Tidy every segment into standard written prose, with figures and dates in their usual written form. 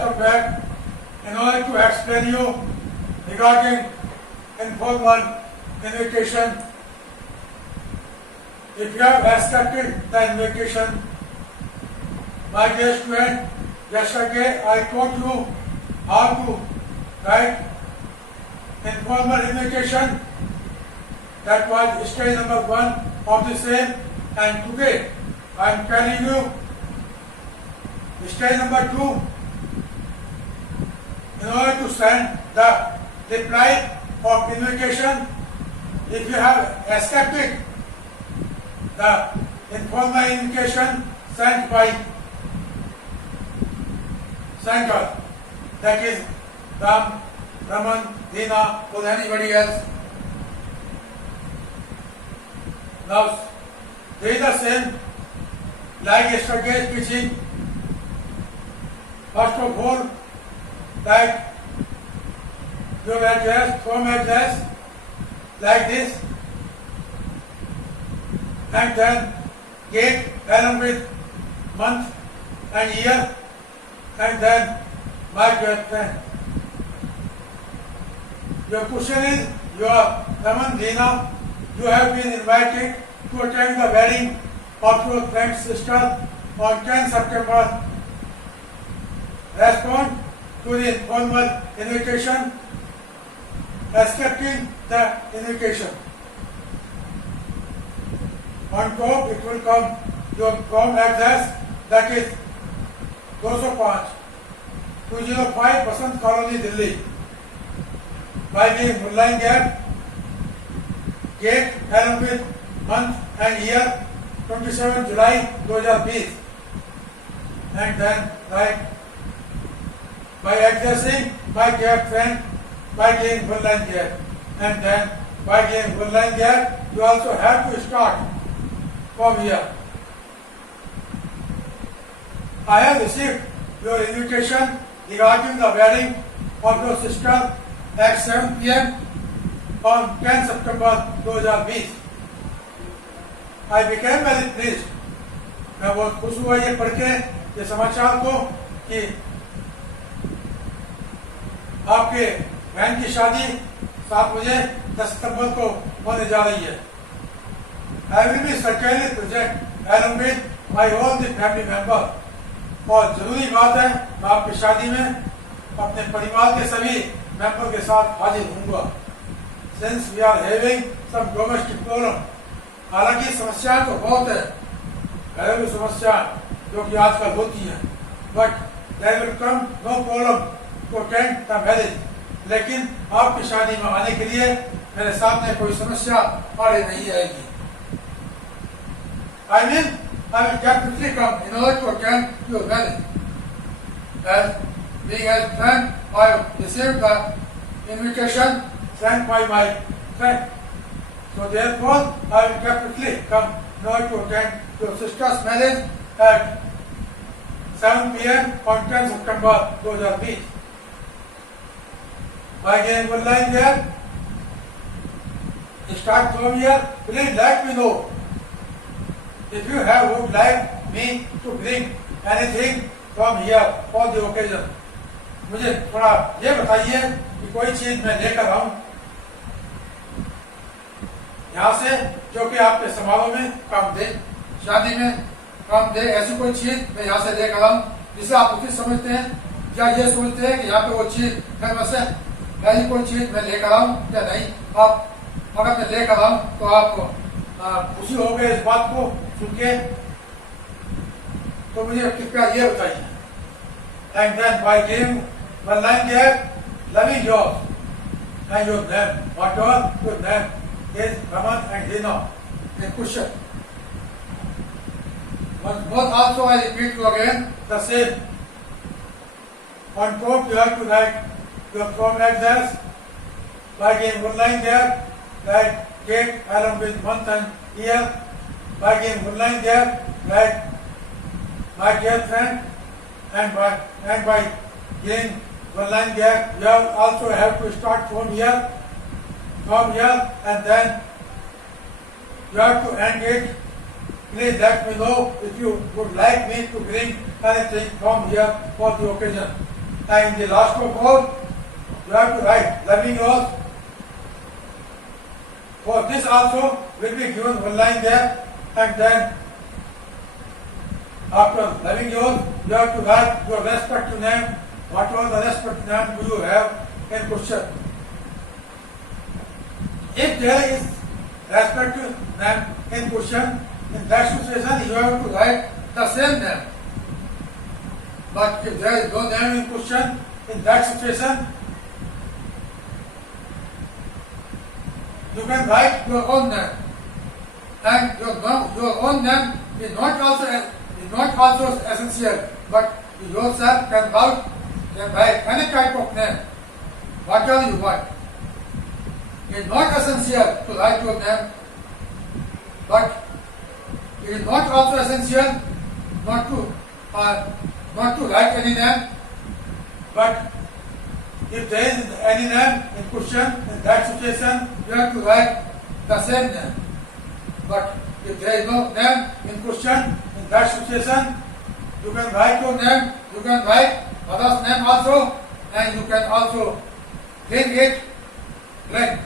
come back in order to explain you regarding informal invitation. If you have accepted the invitation, my dear student, yesterday I taught you how to write informal invitation. That was stage number 1 of the same, and today I am telling you stage number 2. In order to send the reply of invitation, if you have accepted the informal invitation sent by sender, that is Ram, Raman, Dina, or anybody else. Now, they are the same like yesterday's teaching. First of all, type your address, home address, like this, and then date along with month and year, and then my dear friend. Your question is, you are Raman Dina, you have been invited to attend the wedding of your friend's sister on 10 September. Respond to the informal invitation, accepting the invitation. On top it will come your home address, that is 205 Basant Colony, Delhi. By the line gap, date along with month and year 27 July 2020, and then write by addressing my dear friend by the line gap, and then by the line gap you also have to start from here. I have received your invitation regarding the wedding of your sister at 7 p.m. on 10 September 2020. I became very pleased. मैं बहुत खुश हुआ ये पढ़ के ये समाचार को कि आपके बहन की शादी 7 बजे 10 सितंबर को होने जा रही है. I will be certainly present along with my all the family member. और जरूरी बात है मैं आपकी शादी में अपने परिवार के सभी मेंबर के साथ हाजिर होऊंगा. Since we are having some domestic problem, हालांकि समस्या तो बहुत है, घरेलू समस्या जो कि आजकल होती है, but there will come no problem to attend the marriage. लेकिन आपकी शादी में आने के लिए मेरे सामने कोई समस्या आड़े नहीं आएगी. I mean, I will definitely come in order to attend your marriage. As being a friend, I have received the invitation sent by my friend. So therefore, I will definitely come in order to attend your sister's marriage at 7 p.m. on 10 September 2020. By getting one line there, start from here. Please let me know if you would like me to bring anything from here for the occasion. मुझे थोड़ा ये बताइए कि कोई चीज मैं लेकर आऊं यहाँ से जो कि आपके समारोह में काम दे, शादी में काम दे. ऐसी कोई चीज मैं यहाँ से लेकर आऊं जिसे आप उचित समझते हैं, या ये सोचते हैं कि यहाँ पे वो चीज फेमस है. ऐसी कोई चीज मैं लेकर आऊं या नहीं? आप अगर मैं लेकर आऊं तो आप खुशी हो गए इस बात को सुन के, तो मुझे कृपया ये बताइए. And then by giving one line there, loving yours and your name, whatever your name is, Raman and Dina, a question. Once more also I repeat you again the same. On top you have to write your home address. By giving one line there, write date along with month and year. By giving one line there, write my dear friend, and by giving one line there, you also have to start from here, and then you have to end it. Please let me know if you would like me to bring anything from here for the occasion. And in the last of all, you have to write loving yours. For this also will be given one line there, and then after loving yours, you have to write your respective name. What was the respective name do you have in question? If there is respective name in question, in that situation you have to write the same name. But if there is no name in question, in that situation, you can write your own name. And your own name is not also essential, but you yourself can write any type of name, whatever you want. It is not essential to write your name, but it is not also essential not to write any name. But if there is any name in question, in that situation, you have to write the same name. But if there is no name in question, in that situation, you can write your name, you can write others' name also, and you can also bring it blank.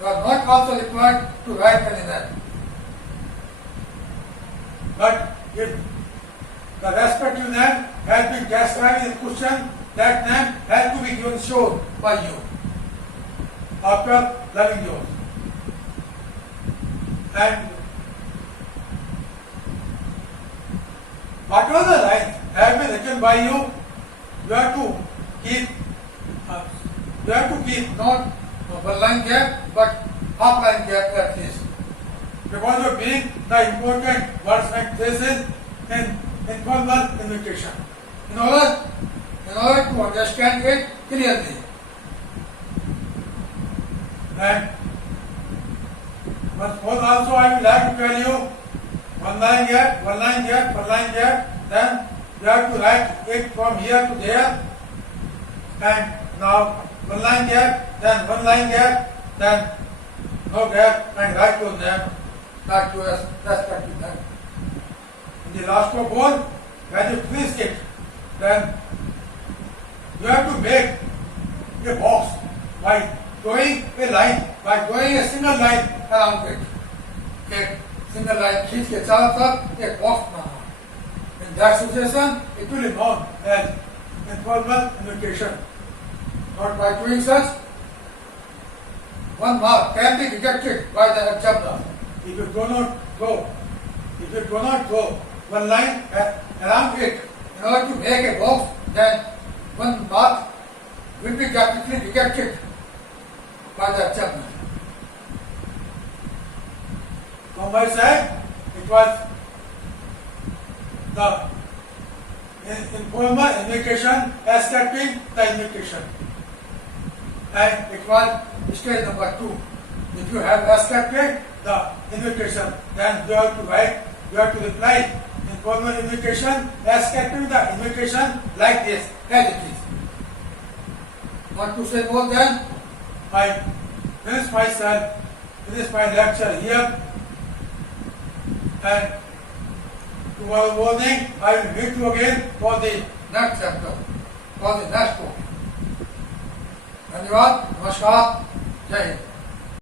You are not also required to write any name. But if the respective name has been described in question, that name has to be given shown by you after loving yours. And whatever the lines have been written by you, you have to keep not one line gap, but half line gap at least. Because of being the important words and phrases in informal communication. In order to understand it clearly. And once more also I would like to tell you, one line gap, then you have to write it from here to there. And now one line gap, then no gap, and write your name, not your respective name. In the last of all, when you finish it, then you have to make a box by drawing a single line around it. एक single line खींच के चारों तरफ एक box banana. In that situation, it will be known as informal communication. Not by doing such, one mark can be rejected by the examiner. If you do not draw one line around it in order to make a box, then one mark will be definitely rejected by the examiner. From my side, it was the informal invitation accepting the invitation. And it was stage number 2. If you have accepted the invitation, then you have to reply informal invitation, accepting the invitation like this, as it is. Want to say more than I finish my lecture here, and tomorrow morning I will meet you again for the next chapter, for the next book. धन्यवाद, नमस्कार, जय हिंद।